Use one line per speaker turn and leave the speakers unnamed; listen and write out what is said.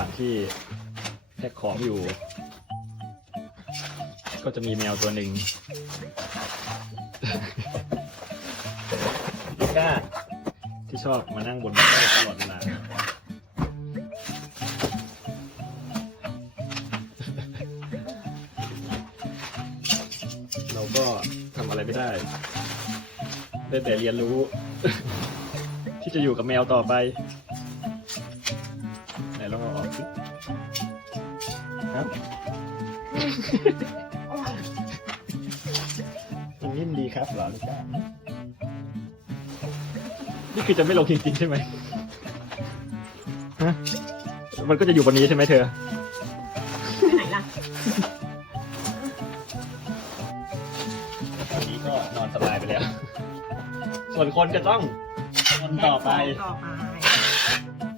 ว่างที่แพ็คของอยู่ ก็จะมีแมวตัวหนึ่งลูก้า ที่ชอบมานั่งบนบันตลอดเวลา เราก็ทำอะไรไม่ได้ ได้แต่เรียนรู้ ที่จะอยู่กับแมวต่อไป สิครับมันนิ่มดีครับเหรอลูกก้านี่คือจะไม่ลงจริงๆใช่ไหมฮะมันก็จะอยู่บนนี้ใช่ไหมเธอ
ไหนล่ะ
วันนี้ก็นอนสบายไปแล้ว ส่วนคนจะต้องนอนต่อไป
ต่อไป